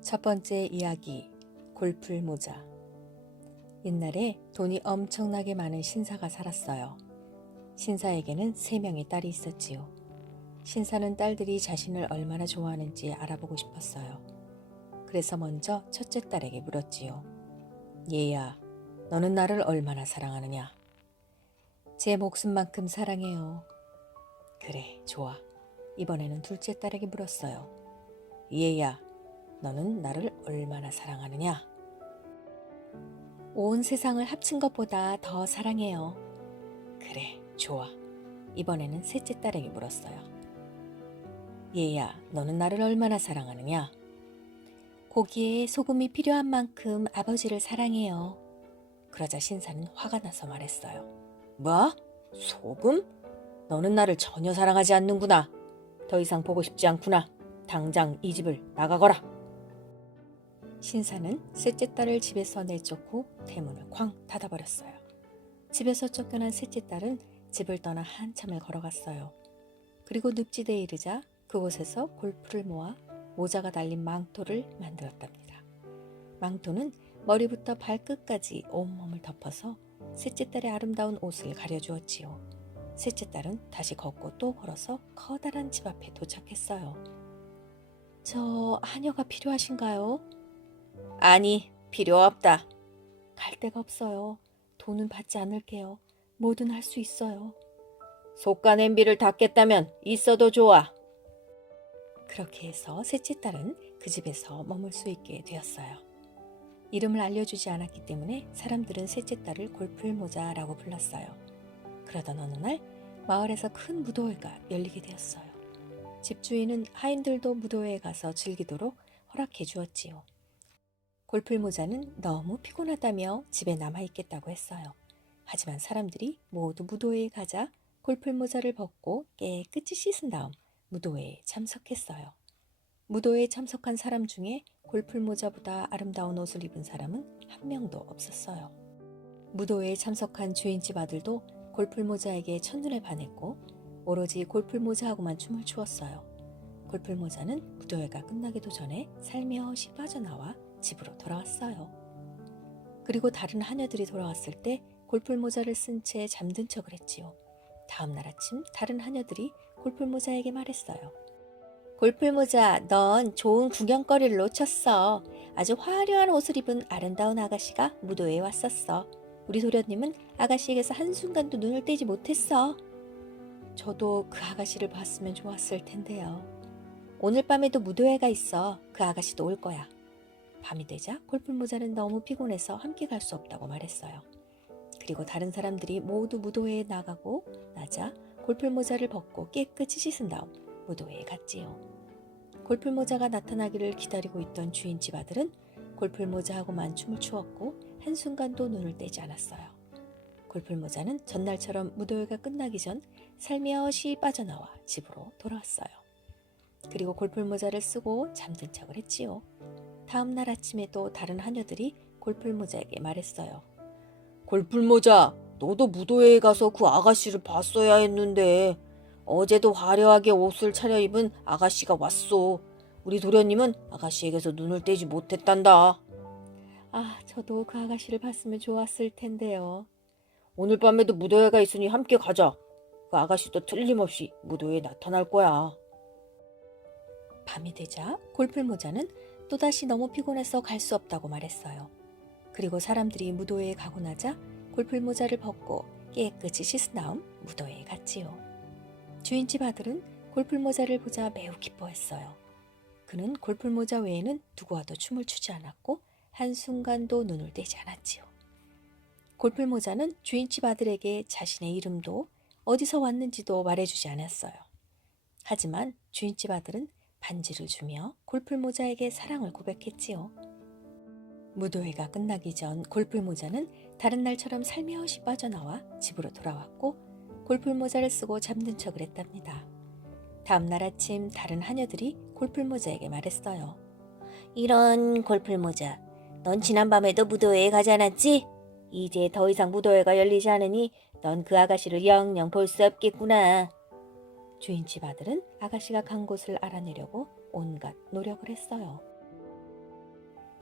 첫 번째 이야기, 골풀 모자. 옛날에 돈이 엄청나게 많은 신사가 살았어요. 신사에게는 3명의 딸이 있었지요. 신사는 딸들이 자신을 얼마나 좋아하는지 알아보고 싶었어요. 그래서 먼저 첫째 딸에게 물었지요. 얘야, 너는 나를 얼마나 사랑하느냐? 제 목숨만큼 사랑해요. 그래, 좋아. 이번에는 둘째 딸에게 물었어요. 얘야, 너는 나를 얼마나 사랑하느냐? 온 세상을 합친 것보다 더 사랑해요. 그래, 좋아. 이번에는 셋째 딸에게 물었어요. 얘야, 너는 나를 얼마나 사랑하느냐? 고기에 소금이 필요한 만큼 아버지를 사랑해요. 그러자 신사는 화가 나서 말했어요. 뭐? 소금? 너는 나를 전혀 사랑하지 않는구나. 더 이상 보고 싶지 않구나. 당장 이 집을 나가거라. 신사는 셋째 딸을 집에서 내쫓고 대문을 쾅 닫아버렸어요. 집에서 쫓겨난 셋째 딸은 집을 떠나 한참을 걸어갔어요. 그리고 늪지대에 이르자 그곳에서 골프를 모아 모자가 달린 망토를 만들었답니다. 망토는 머리부터 발끝까지 온몸을 덮어서 셋째 딸의 아름다운 옷을 가려주었지요. 셋째 딸은 다시 걷고 또 걸어서 커다란 집 앞에 도착했어요. 저 하녀가 필요하신가요? 아니, 필요 없다. 갈 데가 없어요. 돈은 받지 않을게요. 뭐든 할 수 있어요. 속가 냄비를 닦겠다면 있어도 좋아. 그렇게 해서 셋째 딸은 그 집에서 머물 수 있게 되었어요. 이름을 알려주지 않았기 때문에 사람들은 셋째 딸을 골풀모자라고 불렀어요. 그러던 어느 날 마을에서 큰 무도회가 열리게 되었어요. 집주인은 하인들도 무도회에 가서 즐기도록 허락해 주었지요. 골풀모자는 너무 피곤하다며 집에 남아있겠다고 했어요. 하지만 사람들이 모두 무도회에 가자 골풀모자를 벗고 깨끗이 씻은 다음 무도회에 참석했어요. 무도회에 참석한 사람 중에 골풀모자보다 아름다운 옷을 입은 사람은 한 명도 없었어요. 무도회에 참석한 주인집 아들도 골풀모자에게 첫눈에 반했고 오로지 골풀모자하고만 춤을 추었어요. 골풀모자는 무도회가 끝나기도 전에 살며시 빠져나와 집으로 돌아왔어요. 그리고 다른 하녀들이 돌아왔을 때 골풀모자를 쓴 채 잠든 척을 했지요. 다음 날 아침 다른 하녀들이 골풀모자에게 말했어요. 골풀모자, 넌 좋은 구경거리를 놓쳤어. 아주 화려한 옷을 입은 아름다운 아가씨가 무도회에 왔었어. 우리 도련님은 아가씨에게서 한순간도 눈을 떼지 못했어. 저도 그 아가씨를 봤으면 좋았을 텐데요. 오늘 밤에도 무도회가 있어. 그 아가씨도 올 거야. 밤이 되자 골풀모자는 너무 피곤해서 함께 갈 수 없다고 말했어요. 그리고 다른 사람들이 모두 무도회에 나가고 나자 골풀모자를 벗고 깨끗이 씻은 다음 무도회에 갔지요. 골풀모자가 나타나기를 기다리고 있던 주인집 아들은 골풀모자하고만 춤을 추었고 한순간도 눈을 떼지 않았어요. 골풀모자는 전날처럼 무도회가 끝나기 전 살며시 빠져나와 집으로 돌아왔어요. 그리고 골풀모자를 쓰고 잠든 척을 했지요. 다음 날 아침에도 다른 하녀들이 골풀모자에게 말했어요. 골풀모자, 너도 무도회에 가서 그 아가씨를 봤어야 했는데 어제도 화려하게 옷을 차려입은 아가씨가 왔소. 우리 도련님은 아가씨에게서 눈을 떼지 못했단다. 아, 저도 그 아가씨를 봤으면 좋았을 텐데요. 오늘 밤에도 무도회가 있으니 함께 가자. 그 아가씨도 틀림없이 무도회에 나타날 거야. 밤이 되자 골풀모자는 또다시 너무 피곤해서 갈 수 없다고 말했어요. 그리고 사람들이 무도회에 가고 나자 골풀모자를 벗고 깨끗이 씻은 다음 무도회에 갔지요. 주인집 아들은 골풀모자를 보자 매우 기뻐했어요. 그는 골풀모자 외에는 누구와도 춤을 추지 않았고 한순간도 눈을 떼지 않았지요. 골풀모자는 주인집 아들에게 자신의 이름도 어디서 왔는지도 말해주지 않았어요. 하지만 주인집 아들은 반지를 주며 골풀모자에게 사랑을 고백했지요. 무도회가 끝나기 전 골풀모자는 다른 날처럼 살며시 빠져나와 집으로 돌아왔고 골풀모자를 쓰고 잠든 척을 했답니다. 다음 날 아침 다른 하녀들이 골풀모자에게 말했어요. 이런 골풀모자, 넌 지난밤에도 무도회에 가지 않았지? 이제 더 이상 무도회가 열리지 않으니 넌 그 아가씨를 영영 볼 수 없겠구나. 주인집 아들은 아가씨가 간 곳을 알아내려고 온갖 노력을 했어요.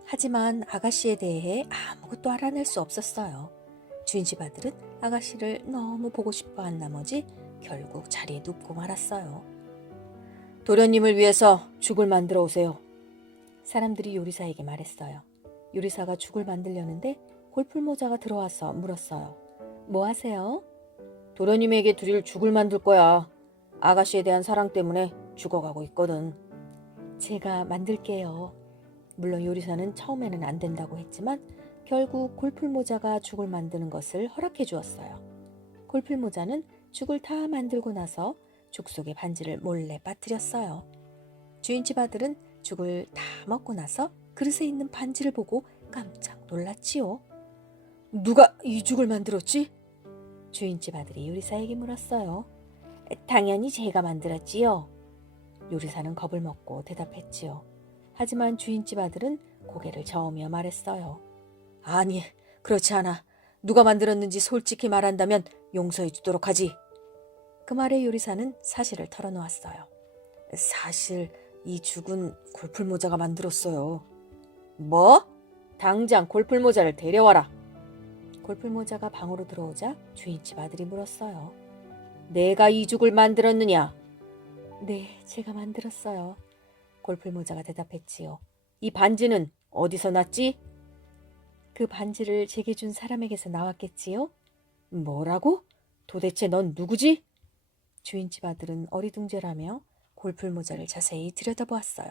하지만 아가씨에 대해 아무것도 알아낼 수 없었어요. 주인집 아들은 아가씨를 너무 보고 싶어한 나머지 결국 자리에 눕고 말았어요. 도련님을 위해서 죽을 만들어 오세요. 사람들이 요리사에게 말했어요. 요리사가 죽을 만들려는데 골풀모자가 들어와서 물었어요. 뭐 하세요? 도련님에게 드릴 죽을 만들 거야. 아가씨에 대한 사랑 때문에 죽어가고 있거든. 제가 만들게요. 물론 요리사는 처음에는 안 된다고 했지만 결국 골풀모자가 죽을 만드는 것을 허락해 주었어요. 골풀모자는 죽을 다 만들고 나서 죽 속에 반지를 몰래 빠뜨렸어요. 주인집 아들은 죽을 다 먹고 나서 그릇에 있는 반지를 보고 깜짝 놀랐지요. 누가 이 죽을 만들었지? 주인집 아들이 요리사에게 물었어요. 당연히 제가 만들었지요. 요리사는 겁을 먹고 대답했지요. 하지만 주인집 아들은 고개를 저으며 말했어요. 아니, 그렇지 않아. 누가 만들었는지 솔직히 말한다면 용서해 주도록 하지. 그 말에 요리사는 사실을 털어놓았어요. 사실 이 죽은 골풀모자가 만들었어요. 뭐? 당장 골풀모자를 데려와라. 골풀모자가 방으로 들어오자 주인집 아들이 물었어요. 내가 이 죽을 만들었느냐? 네, 제가 만들었어요. 골풀모자가 대답했지요. 이 반지는 어디서 났지? 그 반지를 제게 준 사람에게서 나왔겠지요? 뭐라고? 도대체 넌 누구지? 주인집 아들은 어리둥절하며 골풀모자를 자세히 들여다보았어요.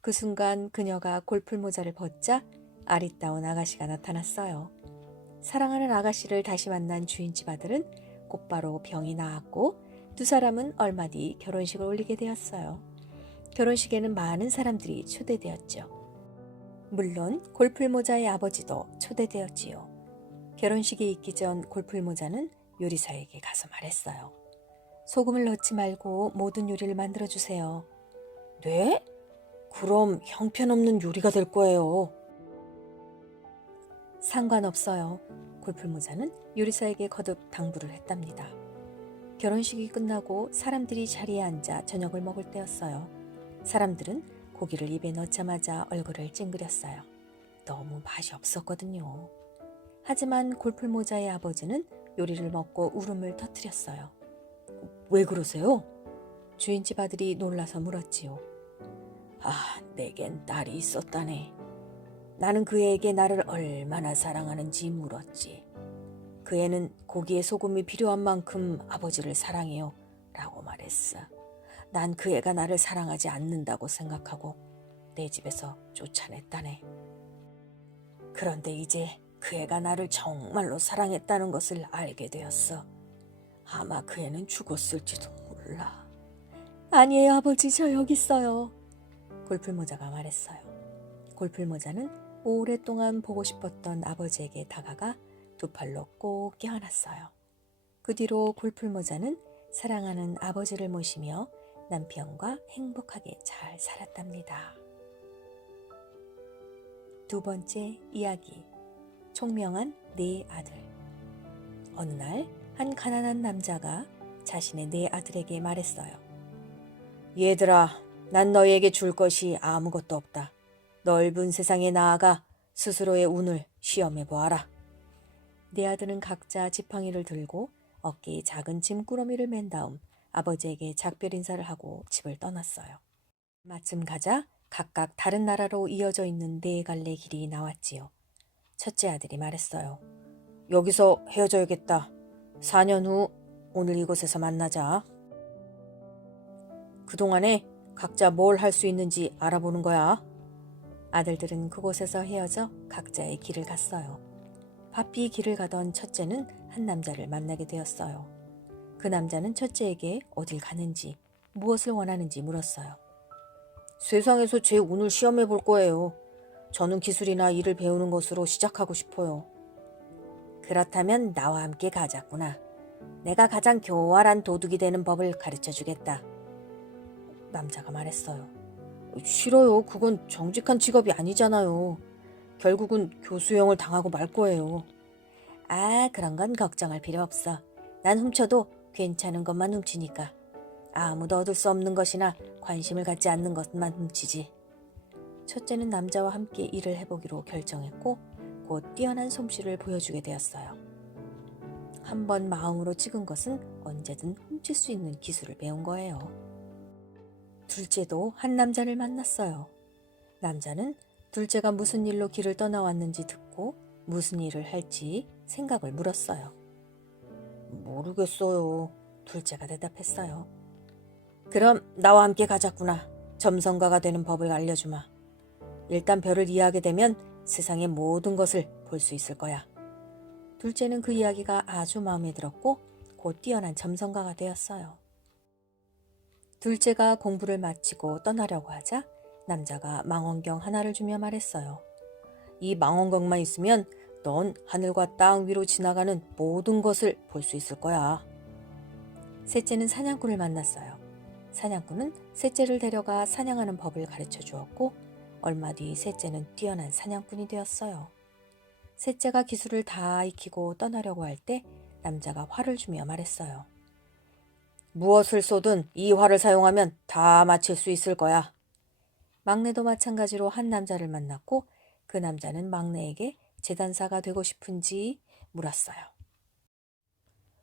그 순간 그녀가 골풀모자를 벗자 아리따운 아가씨가 나타났어요. 사랑하는 아가씨를 다시 만난 주인집 아들은 곧바로 병이 나았고 두 사람은 얼마 뒤 결혼식을 올리게 되었어요. 결혼식에는 많은 사람들이 초대되었죠. 물론 골풀모자의 아버지도 초대되었지요. 결혼식이 있기 전 골풀모자는 요리사에게 가서 말했어요. 소금을 넣지 말고 모든 요리를 만들어주세요. 네? 그럼 형편없는 요리가 될 거예요. 상관없어요. 골풀모자는 요리사에게 거듭 당부를 했답니다. 결혼식이 끝나고 사람들이 자리에 앉아 저녁을 먹을 때였어요. 사람들은 고기를 입에 넣자마자 얼굴을 찡그렸어요. 너무 맛이 없었거든요. 하지만 골풀모자의 아버지는 요리를 먹고 울음을 터뜨렸어요. 왜 그러세요? 주인집 아들이 놀라서 물었지요. 아, 내겐 딸이 있었다네. 나는 그 애에게 나를 얼마나 사랑하는지 물었지. 그 애는 고기에 소금이 필요한 만큼 아버지를 사랑해요 라고 말했어. 난 그 애가 나를 사랑하지 않는다고 생각하고 내 집에서 쫓아냈다네. 그런데 이제 그 애가 나를 정말로 사랑했다는 것을 알게 되었어. 아마 그 애는 죽었을지도 몰라. 아니에요, 아버지. 저 여기 있어요. 골풀모자가 말했어요. 골풀모자는 오랫동안 보고 싶었던 아버지에게 다가가 두 팔로 꼭 껴안았어요. 그 뒤로 골풀모자는 사랑하는 아버지를 모시며 남편과 행복하게 잘 살았답니다. 두 번째 이야기. 총명한 네 아들. 어느 날 한 가난한 남자가 자신의 네 아들에게 말했어요. 얘들아, 난 너희에게 줄 것이 아무것도 없다. 넓은 세상에 나아가 스스로의 운을 시험해 보아라. 네 아들은 각자 지팡이를 들고 어깨에 작은 짐꾸러미를 맨 다음 아버지에게 작별 인사를 하고 집을 떠났어요. 마침 가자 각각 다른 나라로 이어져 있는 네 갈래 길이 나왔지요. 첫째 아들이 말했어요. 여기서 헤어져야겠다. 4년 후 오늘 이곳에서 만나자. 그동안에 각자 뭘 할 수 있는지 알아보는 거야. 아들들은 그곳에서 헤어져 각자의 길을 갔어요. 바삐 길을 가던 첫째는 한 남자를 만나게 되었어요. 그 남자는 첫째에게 어딜 가는지 무엇을 원하는지 물었어요. 세상에서 제 운을 시험해 볼 거예요. 저는 기술이나 일을 배우는 것으로 시작하고 싶어요. 그렇다면 나와 함께 가자꾸나. 내가 가장 교활한 도둑이 되는 법을 가르쳐 주겠다. 남자가 말했어요. 싫어요. 그건 정직한 직업이 아니잖아요. 결국은 교수형을 당하고 말 거예요. 아, 그런 건 걱정할 필요 없어. 난 훔쳐도 괜찮은 것만 훔치니까. 아무도 얻을 수 없는 것이나 관심을 갖지 않는 것만 훔치지. 첫째는 남자와 함께 일을 해보기로 결정했고 곧 뛰어난 솜씨를 보여주게 되었어요. 한번 마음으로 찍은 것은 언제든 훔칠 수 있는 기술을 배운 거예요. 둘째도 한 남자를 만났어요. 남자는 둘째가 무슨 일로 길을 떠나왔는지 듣고 무슨 일을 할지 생각을 물었어요. 모르겠어요. 둘째가 대답했어요. 그럼 나와 함께 가자꾸나. 점성가가 되는 법을 알려주마. 일단 별을 이해하게 되면 세상의 모든 것을 볼 수 있을 거야. 둘째는 그 이야기가 아주 마음에 들었고 곧 뛰어난 점성가가 되었어요. 둘째가 공부를 마치고 떠나려고 하자 남자가 망원경 하나를 주며 말했어요. 이 망원경만 있으면 넌 하늘과 땅 위로 지나가는 모든 것을 볼 수 있을 거야. 셋째는 사냥꾼을 만났어요. 사냥꾼은 셋째를 데려가 사냥하는 법을 가르쳐 주었고 얼마 뒤 셋째는 뛰어난 사냥꾼이 되었어요. 셋째가 기술을 다 익히고 떠나려고 할 때 남자가 활을 주며 말했어요. 무엇을 쏘든 이 활을 사용하면 다 맞힐 수 있을 거야. 막내도 마찬가지로 한 남자를 만났고 그 남자는 막내에게 재단사가 되고 싶은지 물었어요.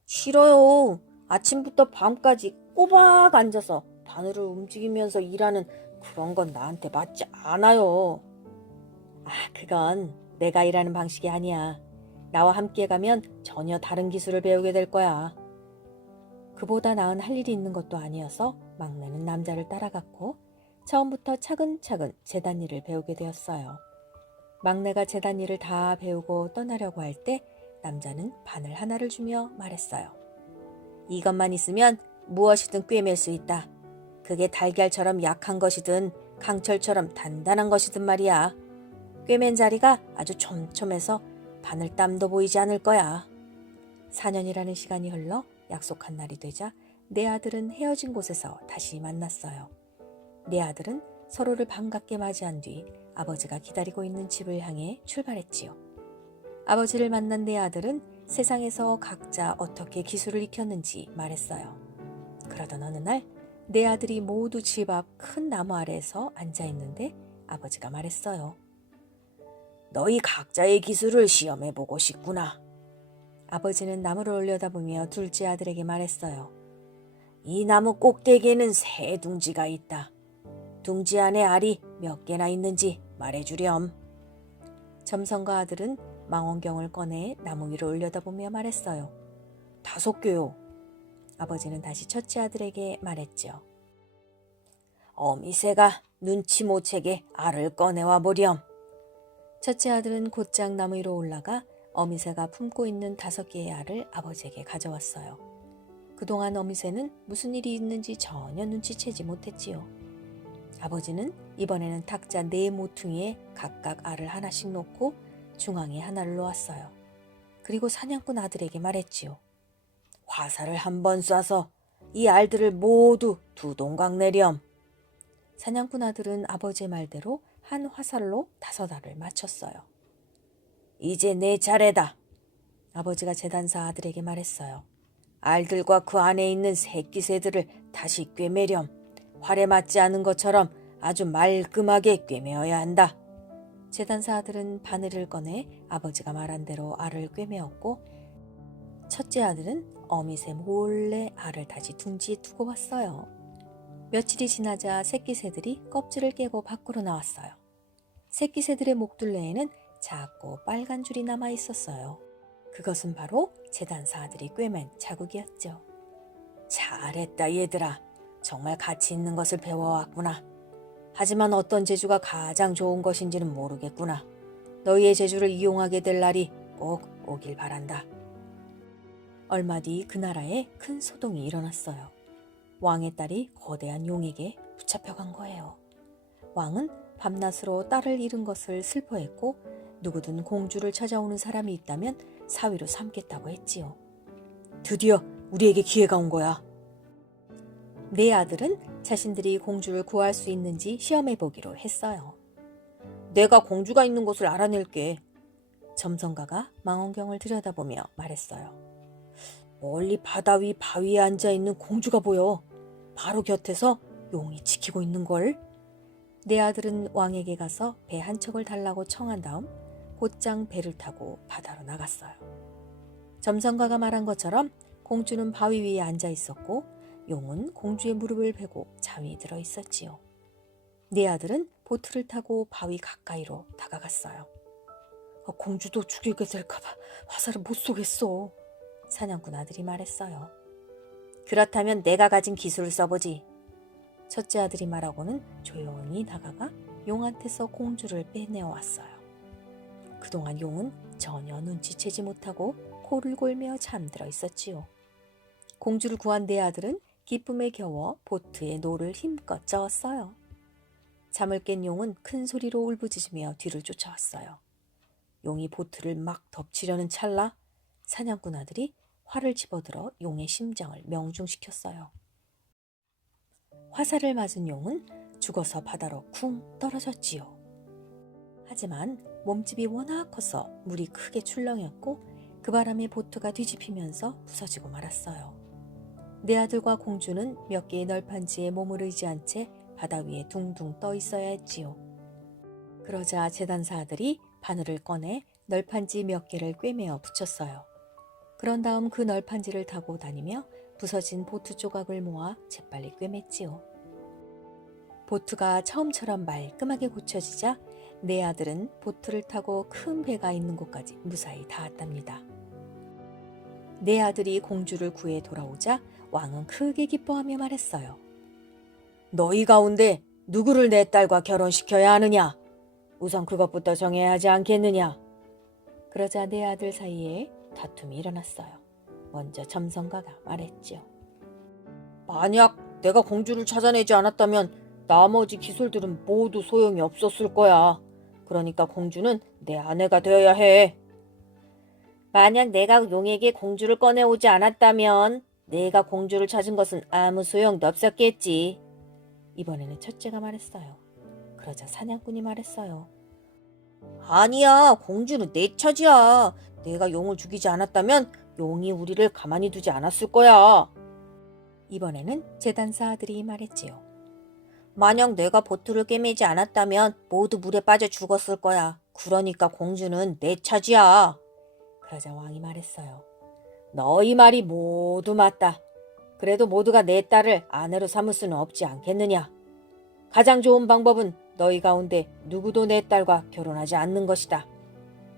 싫어요. 아침부터 밤까지 꼬박 앉아서 바늘을 움직이면서 일하는 그런 건 나한테 맞지 않아요. 그건 내가 일하는 방식이 아니야. 나와 함께 가면 전혀 다른 기술을 배우게 될 거야. 그보다 나은 할 일이 있는 것도 아니어서 막내는 남자를 따라갔고 처음부터 차근차근 재단 일을 배우게 되었어요. 막내가 재단 일을 다 배우고 떠나려고 할 때 남자는 바늘 하나를 주며 말했어요. 이것만 있으면 무엇이든 꿰맬 수 있다. 그게 달걀처럼 약한 것이든 강철처럼 단단한 것이든 말이야. 꿰맨 자리가 아주 촘촘해서 바늘땀도 보이지 않을 거야. 4년이라는 시간이 흘러 약속한 날이 되자 네 아들은 헤어진 곳에서 다시 만났어요. 네 아들은 서로를 반갑게 맞이한 뒤 아버지가 기다리고 있는 집을 향해 출발했지요. 아버지를 만난 네 아들은 세상에서 각자 어떻게 기술을 익혔는지 말했어요. 그러던 어느 날 네 아들이 모두 집 앞 큰 나무 아래에서 앉아 있는데 아버지가 말했어요. 너희 각자의 기술을 시험해보고 싶구나. 아버지는 나무를 올려다보며 둘째 아들에게 말했어요. 이 나무 꼭대기에는 새 둥지가 있다. 둥지 안에 알이 몇 개나 있는지 말해주렴. 점성가 아들은 망원경을 꺼내 나무 위로 올려다보며 말했어요. 5개요. 아버지는 다시 첫째 아들에게 말했죠. 어미새가 눈치 못 채게 알을 꺼내와 보렴. 첫째 아들은 곧장 나무 위로 올라가 어미새가 품고 있는 5개의 알을 아버지에게 가져왔어요. 그동안 어미새는 무슨 일이 있는지 전혀 눈치채지 못했지요. 아버지는 이번에는 탁자 4모퉁이에 각각 알을 하나씩 놓고 중앙에 하나를 놓았어요. 그리고 사냥꾼 아들에게 말했지요. 화살을 한 번 쏴서 이 알들을 모두 2동강 내렴. 사냥꾼 아들은 아버지의 말대로 한 화살로 5알을 맞췄어요. 이제 내 차례다. 아버지가 재단사 아들에게 말했어요. 알들과 그 안에 있는 새끼 새들을 다시 꿰매렴. 활에 맞지 않은 것처럼 아주 말끔하게 꿰매어야 한다. 재단사 아들은 바늘을 꺼내 아버지가 말한 대로 알을 꿰매었고 첫째 아들은 어미새 몰래 알을 다시 둥지에 두고 왔어요. 며칠이 지나자 새끼 새들이 껍질을 깨고 밖으로 나왔어요. 새끼 새들의 목둘레에는 작고 빨간 줄이 남아 있었어요. 그것은 바로 재단사 아들이 꿰맨 자국이었죠. 잘했다 얘들아. 정말 가치 있는 것을 배워왔구나. 하지만 어떤 재주가 가장 좋은 것인지는 모르겠구나. 너희의 재주를 이용하게 될 날이 꼭 오길 바란다. 얼마 뒤 그 나라에 큰 소동이 일어났어요. 왕의 딸이 거대한 용에게 붙잡혀간 거예요. 왕은 밤낮으로 딸을 잃은 것을 슬퍼했고 누구든 공주를 찾아오는 사람이 있다면 사위로 삼겠다고 했지요. 드디어 우리에게 기회가 온 거야. 네 아들은 자신들이 공주를 구할 수 있는지 시험해보기로 했어요. 내가 공주가 있는 곳을 알아낼게. 점성가가 망원경을 들여다보며 말했어요. 멀리 바다 위 바위에 앉아있는 공주가 보여. 바로 곁에서 용이 지키고 있는걸. 내 아들은 왕에게 가서 배 한 척을 달라고 청한 다음 곧장 배를 타고 바다로 나갔어요. 점성가가 말한 것처럼 공주는 바위 위에 앉아 있었고 용은 공주의 무릎을 베고 잠이 들어 있었지요. 내 아들은 보트를 타고 바위 가까이로 다가갔어요. 공주도 죽이게 될까봐 화살을 못 쏘겠어. 사냥꾼 아들이 말했어요. 그렇다면 내가 가진 기술을 써보지. 첫째 아들이 말하고는 조용히 다가가 용한테서 공주를 빼내어 왔어요. 그동안 용은 전혀 눈치채지 못하고 코를 골며 잠들어 있었지요. 공주를 구한 내 아들은 기쁨에 겨워 보트에 노를 힘껏 저었어요. 잠을 깬 용은 큰 소리로 울부짖으며 뒤를 쫓아왔어요. 용이 보트를 막 덮치려는 찰나 사냥꾼 아들이 활을 집어들어 용의 심장을 명중시켰어요. 화살을 맞은 용은 죽어서 바다로 쿵 떨어졌지요. 하지만 몸집이 워낙 커서 물이 크게 출렁였고 그 바람에 보트가 뒤집히면서 부서지고 말았어요. 내 아들과 공주는 몇 개의 널판지에 몸을 의지한 채 바다 위에 둥둥 떠 있어야 했지요. 그러자 재단사 아들이 바늘을 꺼내 널판지 몇 개를 꿰매어 붙였어요. 그런 다음 그 널판지를 타고 다니며 부서진 보트 조각을 모아 재빨리 꿰맸지요. 보트가 처음처럼 말끔하게 고쳐지자 내 아들은 보트를 타고 큰 배가 있는 곳까지 무사히 닿았답니다. 내 아들이 공주를 구해 돌아오자 왕은 크게 기뻐하며 말했어요. 너희 가운데 누구를 내 딸과 결혼시켜야 하느냐? 우선 그것부터 정해야 하지 않겠느냐? 그러자 내 아들 사이에 다툼이 일어났어요. 먼저 점성가가 말했지요. 만약 내가 공주를 찾아내지 않았다면 나머지 기술들은 모두 소용이 없었을 거야. 그러니까 공주는 내 아내가 되어야 해. 만약 내가 용에게 공주를 꺼내오지 않았다면 내가 공주를 찾은 것은 아무 소용도 없었겠지. 이번에는 첫째가 말했어요. 그러자 사냥꾼이 말했어요. 아니야, 공주는 내 차지야. 내가 용을 죽이지 않았다면 용이 우리를 가만히 두지 않았을 거야. 이번에는 재단사 아들이 말했지요. 만약 내가 보트를 꿰매지 않았다면 모두 물에 빠져 죽었을 거야. 그러니까 공주는 내 차지야. 그러자 왕이 말했어요. 너희 말이 모두 맞다. 그래도 모두가 내 딸을 아내로 삼을 수는 없지 않겠느냐. 가장 좋은 방법은 너희 가운데 누구도 내 딸과 결혼하지 않는 것이다.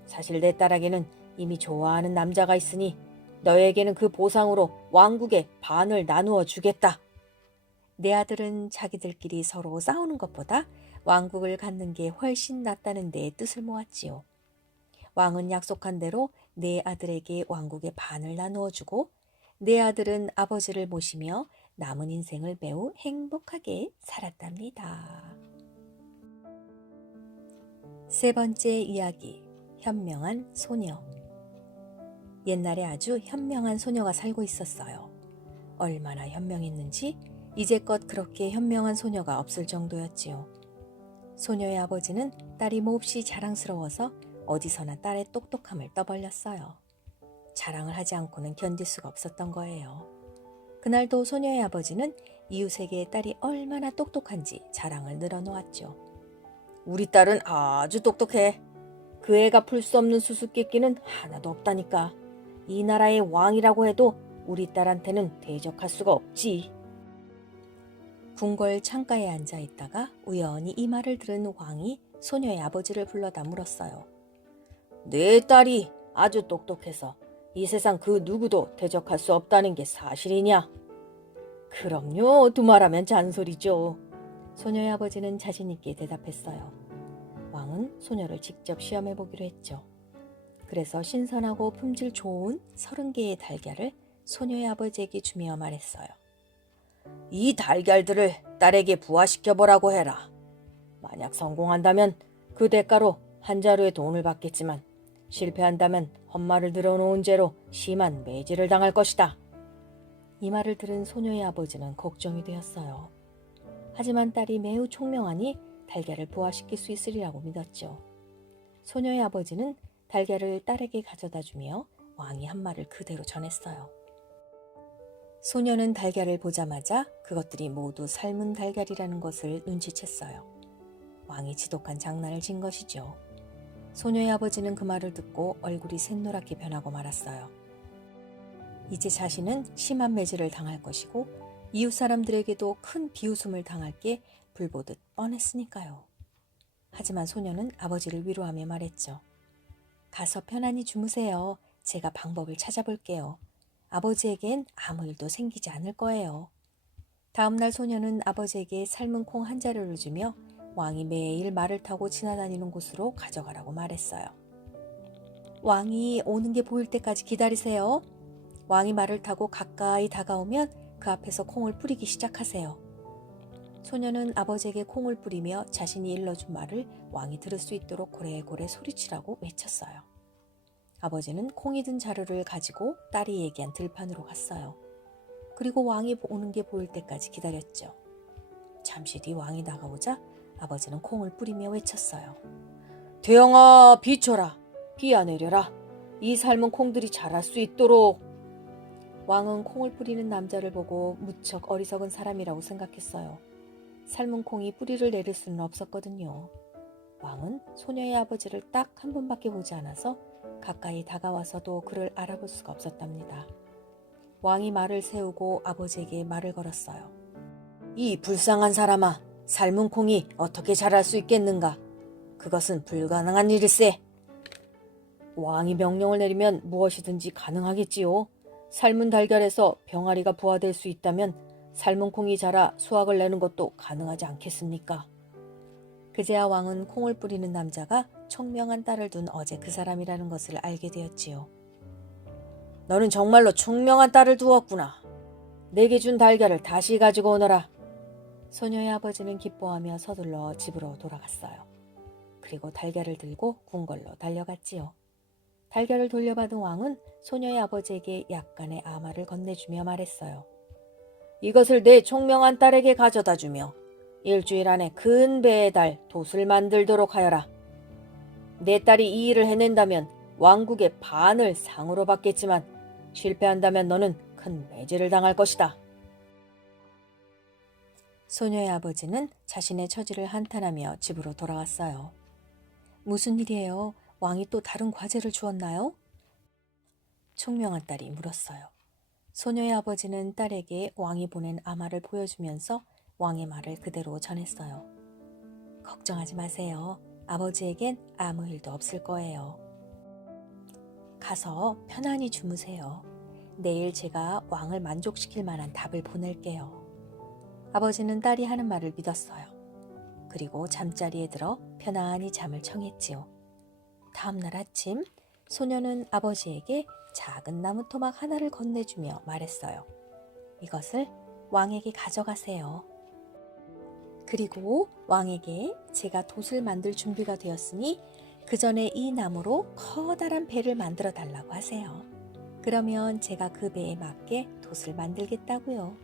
사실 내 딸에게는 이미 좋아하는 남자가 있으니 너에게는 그 보상으로 왕국의 반을 나누어 주겠다. 내 아들은 자기들끼리 서로 싸우는 것보다 왕국을 갖는 게 훨씬 낫다는 데에 뜻을 모았지요. 왕은 약속한 대로 내 아들에게 왕국의 반을 나누어 주고 내 아들은 아버지를 모시며 남은 인생을 매우 행복하게 살았답니다. 세 번째 이야기, 현명한 소녀. 옛날에 아주 현명한 소녀가 살고 있었어요. 얼마나 현명했는지 이제껏 그렇게 현명한 소녀가 없을 정도였지요. 소녀의 아버지는 딸이 몹시 자랑스러워서 어디서나 딸의 똑똑함을 떠벌렸어요. 자랑을 하지 않고는 견딜 수가 없었던 거예요. 그날도 소녀의 아버지는 이웃에게 딸이 얼마나 똑똑한지 자랑을 늘어놓았죠. 우리 딸은 아주 똑똑해. 그 애가 풀 수 없는 수수께끼는 하나도 없다니까. 이 나라의 왕이라고 해도 우리 딸한테는 대적할 수가 없지. 궁궐 창가에 앉아 있다가 우연히 이 말을 들은 왕이 소녀의 아버지를 불러다 물었어요. 내 딸이 아주 똑똑해서 이 세상 그 누구도 대적할 수 없다는 게 사실이냐? 그럼요, 두말하면 잔소리죠. 소녀의 아버지는 자신 있게 대답했어요. 왕은 소녀를 직접 시험해 보기로 했죠. 그래서 신선하고 품질 좋은 30개의 달걀을 소녀의 아버지에게 주며 말했어요. 이 달걀들을 딸에게 부화시켜보라고 해라. 만약 성공한다면 그 대가로 한 자루의 돈을 받겠지만 실패한다면 헛말을 늘어놓은 죄로 심한 매질을 당할 것이다. 이 말을 들은 소녀의 아버지는 걱정이 되었어요. 하지만 딸이 매우 총명하니 달걀을 부화시킬 수 있으리라고 믿었죠. 소녀의 아버지는 달걀을 딸에게 가져다 주며 왕이 한 말을 그대로 전했어요. 소녀는 달걀을 보자마자 그것들이 모두 삶은 달걀이라는 것을 눈치챘어요. 왕이 지독한 장난을 친 것이죠. 소녀의 아버지는 그 말을 듣고 얼굴이 샛노랗게 변하고 말았어요. 이제 자신은 심한 매질을 당할 것이고 이웃 사람들에게도 큰 비웃음을 당할 게 불보듯 뻔했으니까요. 하지만 소녀는 아버지를 위로하며 말했죠. 가서 편안히 주무세요. 제가 방법을 찾아볼게요. 아버지에겐 아무 일도 생기지 않을 거예요. 다음날 소녀는 아버지에게 삶은 콩 한 자루를 주며 왕이 매일 말을 타고 지나다니는 곳으로 가져가라고 말했어요. 왕이 오는 게 보일 때까지 기다리세요. 왕이 말을 타고 가까이 다가오면 그 앞에서 콩을 뿌리기 시작하세요. 소녀는 아버지에게 콩을 뿌리며 자신이 일러준 말을 왕이 들을 수 있도록 고래고래 소리치라고 외쳤어요. 아버지는 콩이 든 자루를 가지고 딸이 얘기한 들판으로 갔어요. 그리고 왕이 오는 게 보일 때까지 기다렸죠. 잠시 뒤 왕이 나가오자 아버지는 콩을 뿌리며 외쳤어요. 대영아, 비춰라. 비야 내려라. 이 삶은 콩들이 자랄 수 있도록. 왕은 콩을 뿌리는 남자를 보고 무척 어리석은 사람이라고 생각했어요. 삶은 콩이 뿌리를 내릴 수는 없었거든요. 왕은 소녀의 아버지를 딱 한 번밖에 보지 않아서 가까이 다가와서도 그를 알아볼 수가 없었답니다. 왕이 말을 세우고 아버지에게 말을 걸었어요. 이 불쌍한 사람아, 삶은 콩이 어떻게 자랄 수 있겠는가? 그것은 불가능한 일일세. 왕이 명령을 내리면 무엇이든지 가능하겠지요. 삶은 달걀에서 병아리가 부화될 수 있다면 삶은 콩이 자라 수확을 내는 것도 가능하지 않겠습니까? 그제야 왕은 콩을 뿌리는 남자가 총명한 딸을 둔 어제 그 사람이라는 것을 알게 되었지요. 너는 정말로 총명한 딸을 두었구나. 내게 준 달걀을 다시 가지고 오너라. 소녀의 아버지는 기뻐하며 서둘러 집으로 돌아갔어요. 그리고 달걀을 들고 궁궐로 달려갔지요. 달걀을 돌려받은 왕은 소녀의 아버지에게 약간의 아마를 건네주며 말했어요. 이것을 내 총명한 딸에게 가져다 주며 일주일 안에 큰 배의 달 돛을 만들도록 하여라. 내 딸이 이 일을 해낸다면 왕국의 반을 상으로 받겠지만 실패한다면 너는 큰 매질을 당할 것이다. 소녀의 아버지는 자신의 처지를 한탄하며 집으로 돌아왔어요. 무슨 일이에요? 왕이 또 다른 과제를 주었나요? 총명한 딸이 물었어요. 소녀의 아버지는 딸에게 왕이 보낸 아마를 보여주면서 왕의 말을 그대로 전했어요. 걱정하지 마세요. 아버지에겐 아무 일도 없을 거예요. 가서 편안히 주무세요. 내일 제가 왕을 만족시킬 만한 답을 보낼게요. 아버지는 딸이 하는 말을 믿었어요. 그리고 잠자리에 들어 편안히 잠을 청했지요. 다음날 아침 소녀는 아버지에게 작은 나무 토막 하나를 건네주며 말했어요. 이것을 왕에게 가져가세요. 그리고 왕에게 제가 돛을 만들 준비가 되었으니 그 전에 이 나무로 커다란 배를 만들어 달라고 하세요. 그러면 제가 그 배에 맞게 돛을 만들겠다고요.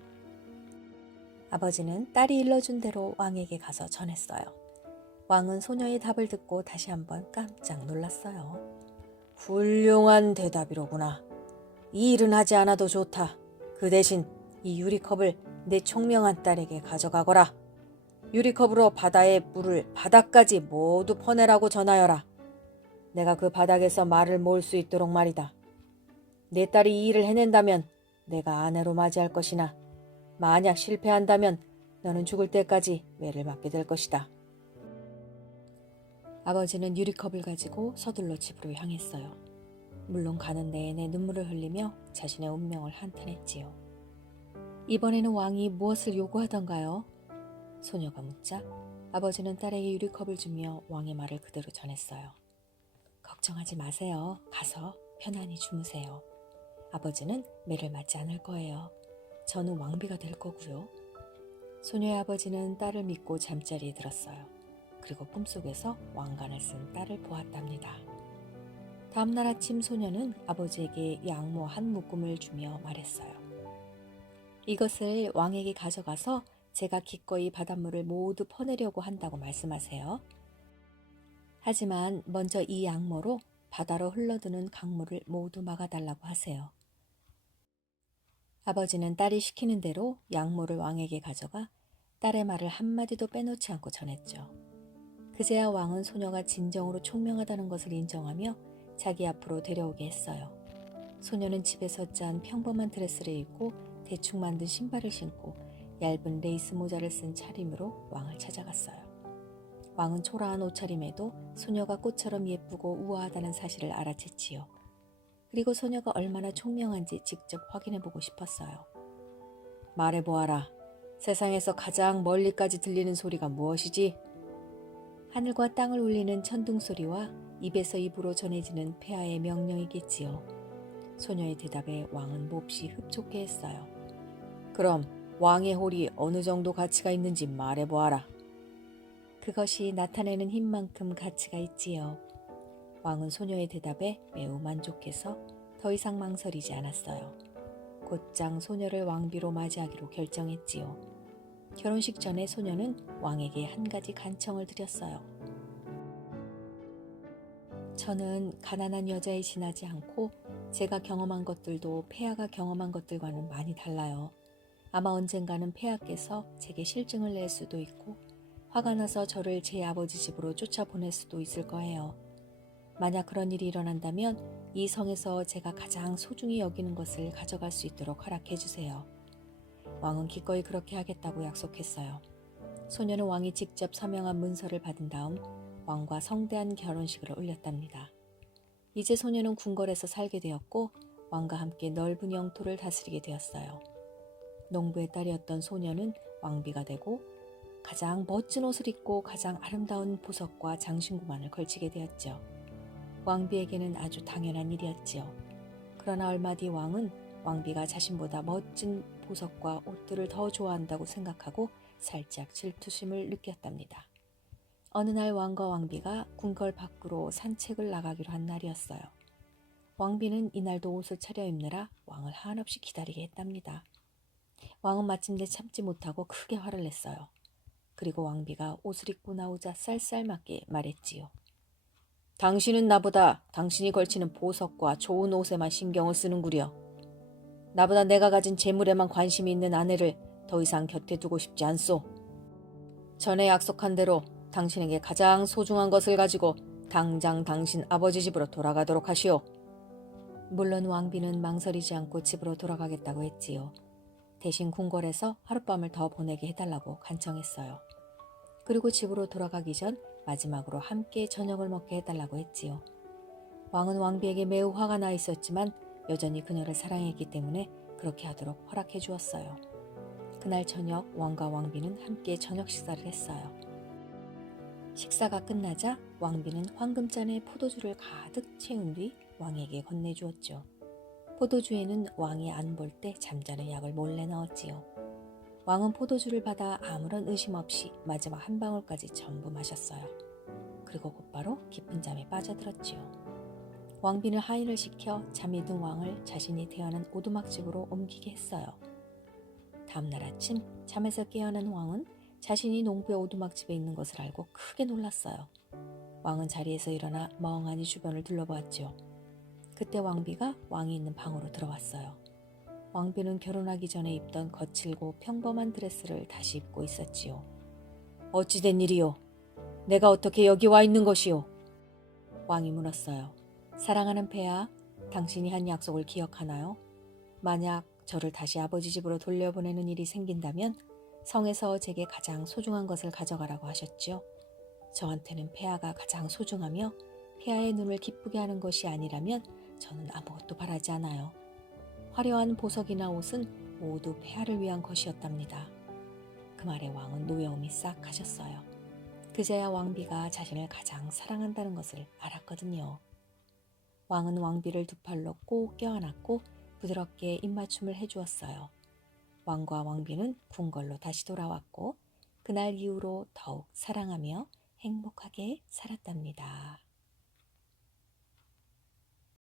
아버지는 딸이 일러준 대로 왕에게 가서 전했어요. 왕은 소녀의 답을 듣고 다시 한번 깜짝 놀랐어요. 훌륭한 대답이로구나. 이 일은 하지 않아도 좋다. 그 대신 이 유리컵을 내 총명한 딸에게 가져가거라. 유리컵으로 바다의 물을 바닥까지 모두 퍼내라고 전하여라. 내가 그 바닥에서 말을 모을 수 있도록 말이다. 내 딸이 이 일을 해낸다면 내가 아내로 맞이할 것이나 만약 실패한다면 너는 죽을 때까지 매를 맞게 될 것이다. 아버지는 유리컵을 가지고 서둘러 집으로 향했어요. 물론 가는 내내 눈물을 흘리며 자신의 운명을 한탄했지요. 이번에는 왕이 무엇을 요구하던가요? 소녀가 묻자 아버지는 딸에게 유리컵을 주며 왕의 말을 그대로 전했어요. 걱정하지 마세요. 가서 편안히 주무세요. 아버지는 매를 맞지 않을 거예요. 저는 왕비가 될 거고요. 소녀의 아버지는 딸을 믿고 잠자리에 들었어요. 그리고 꿈속에서 왕관을 쓴 딸을 보았답니다. 다음날 아침 소녀는 아버지에게 양모 한 묶음을 주며 말했어요. 이것을 왕에게 가져가서 제가 기꺼이 바닷물을 모두 퍼내려고 한다고 말씀하세요. 하지만 먼저 이 양모로 바다로 흘러드는 강물을 모두 막아달라고 하세요. 아버지는 딸이 시키는 대로 양모를 왕에게 가져가 딸의 말을 한마디도 빼놓지 않고 전했죠. 그제야 왕은 소녀가 진정으로 총명하다는 것을 인정하며 자기 앞으로 데려오게 했어요. 소녀는 집에서 짠 평범한 드레스를 입고 대충 만든 신발을 신고 얇은 레이스 모자를 쓴 차림으로 왕을 찾아갔어요. 왕은 초라한 옷차림에도 소녀가 꽃처럼 예쁘고 우아하다는 사실을 알아챘지요. 그리고 소녀가 얼마나 총명한지 직접 확인해보고 싶었어요. 말해보아라. 세상에서 가장 멀리까지 들리는 소리가 무엇이지? 하늘과 땅을 울리는 천둥소리와 입에서 입으로 전해지는 폐하의 명령이겠지요. 소녀의 대답에 왕은 몹시 흡족해 했어요. 그럼 왕의 홀이 어느 정도 가치가 있는지 말해보아라. 그것이 나타내는 힘만큼 가치가 있지요. 왕은 소녀의 대답에 매우 만족해서 더 이상 망설이지 않았어요. 곧장 소녀를 왕비로 맞이하기로 결정했지요. 결혼식 전에 소녀는 왕에게 한 가지 간청을 드렸어요. 저는 가난한 여자에 지나지 않고 제가 경험한 것들도 폐하가 경험한 것들과는 많이 달라요. 아마 언젠가는 폐하께서 제게 실증을 낼 수도 있고 화가 나서 저를 제 아버지 집으로 쫓아보낼 수도 있을 거예요. 만약 그런 일이 일어난다면 이 성에서 제가 가장 소중히 여기는 것을 가져갈 수 있도록 허락해 주세요. 왕은 기꺼이 그렇게 하겠다고 약속했어요. 소녀는 왕이 직접 서명한 문서를 받은 다음 왕과 성대한 결혼식을 올렸답니다. 이제 소녀는 궁궐에서 살게 되었고 왕과 함께 넓은 영토를 다스리게 되었어요. 농부의 딸이었던 소녀는 왕비가 되고 가장 멋진 옷을 입고 가장 아름다운 보석과 장신구만을 걸치게 되었죠. 왕비에게는 아주 당연한 일이었지요. 그러나 얼마 뒤 왕은 왕비가 자신보다 멋진 보석과 옷들을 더 좋아한다고 생각하고 살짝 질투심을 느꼈답니다. 어느 날 왕과 왕비가 궁궐 밖으로 산책을 나가기로 한 날이었어요. 왕비는 이날도 옷을 차려입느라 왕을 한없이 기다리게 했답니다. 왕은 마침내 참지 못하고 크게 화를 냈어요. 그리고 왕비가 옷을 입고 나오자 쌀쌀맞게 말했지요. 당신은 나보다 당신이 걸치는 보석과 좋은 옷에만 신경을 쓰는구려. 나보다 내가 가진 재물에만 관심이 있는 아내를 더 이상 곁에 두고 싶지 않소. 전에 약속한 대로 당신에게 가장 소중한 것을 가지고 당장 당신 아버지 집으로 돌아가도록 하시오. 물론 왕비는 망설이지 않고 집으로 돌아가겠다고 했지요. 대신 궁궐에서 하룻밤을 더 보내게 해달라고 간청했어요. 그리고 집으로 돌아가기 전 마지막으로 함께 저녁을 먹게 해달라고 했지요. 왕은 왕비에게 매우 화가 나 있었지만 여전히 그녀를 사랑했기 때문에 그렇게 하도록 허락해 주었어요. 그날 저녁 왕과 왕비는 함께 저녁 식사를 했어요. 식사가 끝나자 왕비는 황금잔에 포도주를 가득 채운 뒤 왕에게 건네주었죠. 포도주에는 왕이 안 볼 때 잠자는 약을 몰래 넣었지요. 왕은 포도주를 받아 아무런 의심 없이 마지막 한 방울까지 전부 마셨어요. 그리고 곧바로 깊은 잠에 빠져들었지요. 왕비는 하인을 시켜 잠이 든 왕을 자신이 대하는 오두막집으로 옮기게 했어요. 다음날 아침 잠에서 깨어난 왕은 자신이 농부의 오두막집에 있는 것을 알고 크게 놀랐어요. 왕은 자리에서 일어나 멍하니 주변을 둘러보았지요. 그때 왕비가 왕이 있는 방으로 들어왔어요. 왕비는 결혼하기 전에 입던 거칠고 평범한 드레스를 다시 입고 있었지요. 어찌된 일이요? 내가 어떻게 여기 와 있는 것이요? 왕이 물었어요. 사랑하는 폐하, 당신이 한 약속을 기억하나요? 만약 저를 다시 아버지 집으로 돌려보내는 일이 생긴다면 성에서 제게 가장 소중한 것을 가져가라고 하셨지요. 저한테는 폐하가 가장 소중하며 폐하의 눈을 기쁘게 하는 것이 아니라면 저는 아무것도 바라지 않아요. 화려한 보석이나 옷은 모두 폐하를 위한 것이었답니다. 그 말에 왕은 노여움이 싹 가셨어요. 그제야 왕비가 자신을 가장 사랑한다는 것을 알았거든요. 왕은 왕비를 두 팔로 꼭 껴안았고 부드럽게 입맞춤을 해주었어요. 왕과 왕비는 궁궐로 다시 돌아왔고 그날 이후로 더욱 사랑하며 행복하게 살았답니다.